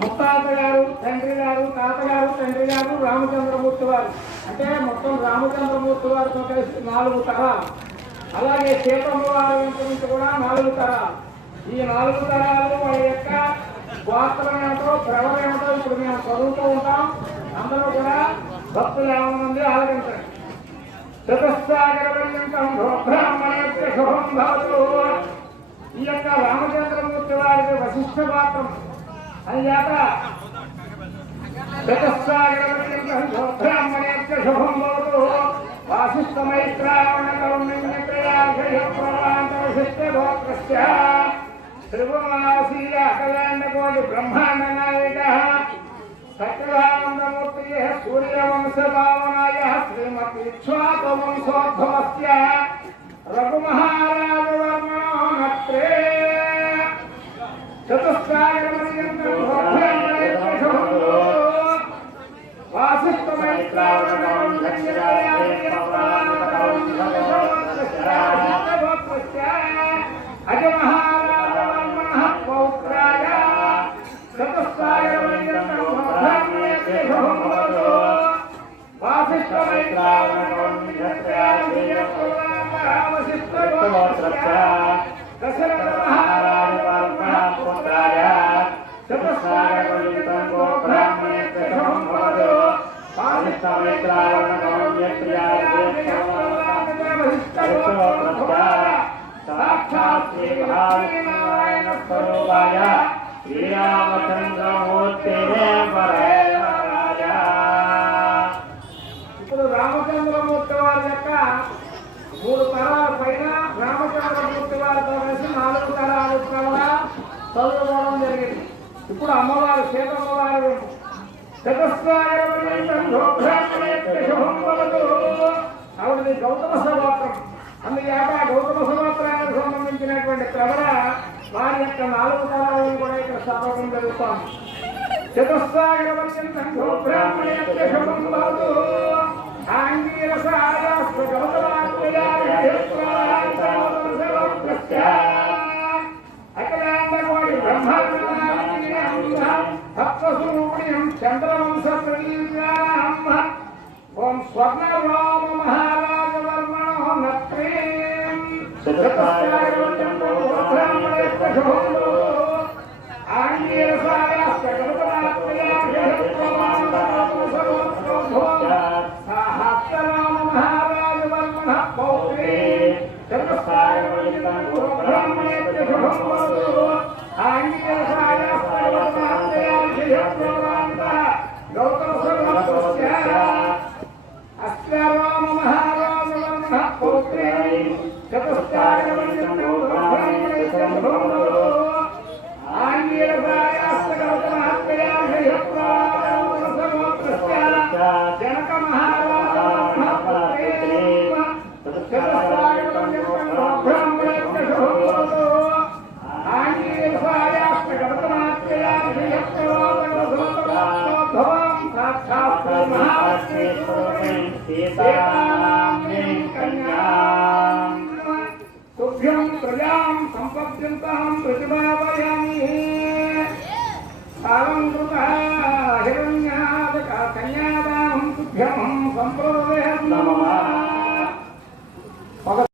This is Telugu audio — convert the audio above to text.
ముత్తాత గారు, తండ్రి గారు, తాతగారు, తండ్రి గారు, రామచంద్రమూర్తి వారు. అంటే మొత్తం రామచంద్రమూర్తి వారితో కలిసి 4 తరాలు. అలాగే సీతమ్మ వారి వెంట నుంచి కూడా 4 తరాలు. ఈ 4 తరాలు వారి యొక్క గోత్రం ఏమిటో, ప్రవణ ఏమిటో ఇప్పుడు మేము చదువుతూ ఉంటాం. అందరూ కూడా భక్తులు ఏమనుంది ఆలోచించండి. చతుస్సాగరపర్యంతం బ్రాహ్మణేభ్య శుభం భవతు. ఈ యొక్క రామచంద్రమూర్తి వారికి వశిష్ఠ పాత్రం అని చేత చతుస్సాగరపర్యంతం బ్రాహ్మణేభ్య శుభం భవతు. వాసిష్ఠ మైత్రావణ కౌండిన్యత్రయాశిష్ట త్రిభువనాసీయ అఖిలాండకోటి బ్రహ్మాండ నాయక సత్యదానందమూర్తి సూర్యవంశభావనాయ శ్రీమద్విశ్వాసవంశోద్భవస్య రఘుమహారాజవర్మణో నత్రే చతుస్సాగరపర్యంతం వాసిష్ఠ మైత్రావణ అజమహారాజవర్మణః పౌత్రాయ చతుస్సాగరపర్యంతం వాసిష్ఠ మైత్రావణ దశరథ మహారాజవర్మణః పుత్రాయ చతుస్సాగరపర్యంతం బ్రాహ్మణేభ్య శుభం భవతు. వాసిష్ఠ మైత్రావణ సాక్షాత్ శ్రీ మహావిష్ణువాయ స్వరూపాయ శ్రీరామచంద్రమూర్తి. ఇప్పుడు రామచంద్రమూర్తి వారి యొక్క 3 తరాల పైన రామచంద్రమూర్తి వారితో కలిసి 4 తరాలు కూడా చదువుకోవడం జరిగింది. ఇప్పుడు అమ్మవారు సీతమ్మవారు ఆవిడది గౌతమ సగోత్రం. అందుచేత గౌతమ సగోత్రానికి సంబంధించినటువంటి ప్రవర వారి యొక్క 4 తరాలను కూడా ఇక్కడ స్థాపకం జరుగుతాం. చతుస్సాగరపర్యంతం బ్రాహ్మణేభ్య శుభం భవతు. ఆంగీరసాయాస్త అఖిలాండకోటి బ్రహ్మాండ భక్తస్వరూపిణ్యం చంద్రవంశ ప్రవీర్యాం ఓం స్వర్ణరామ మహారాజవర్మణో నత్రీం ఆంగీరసాయాస్త సహస్రరామ మహారాజవర్మణః పౌత్రీ చతుస్సాగరపర్యంతం బ్రాహ్మణేభ్య శుభం భవతు. ఆంగీరసాయాస్త గౌతమ సగోత్రస్య అశ్వరామ మహారాజవర్మణః పౌత్రీ చతుస్సాగరపర్యంతం బ్రాహ్మణేభ్య శుభం భవతు. ఆంగీరసాయాస్త గౌతమహత్యయాసగోత్రస్య జనక మహారాజవర్మణః పౌత్రీ చతుస్సాగరపర్యంతం బ్రాహ్మణేభ్య శుభం భవతు. ఆంగీరసాయాస్త గౌతమహత్యయాసగోత్రస్య సాక్షాత్ తుభ్యం ప్రజాం సంపద్యంతాం ప్రతిభావయామి. అలంకృతః హిరణ్యాదక కన్యాదానం తుభ్యం సంప్రదయ నమః.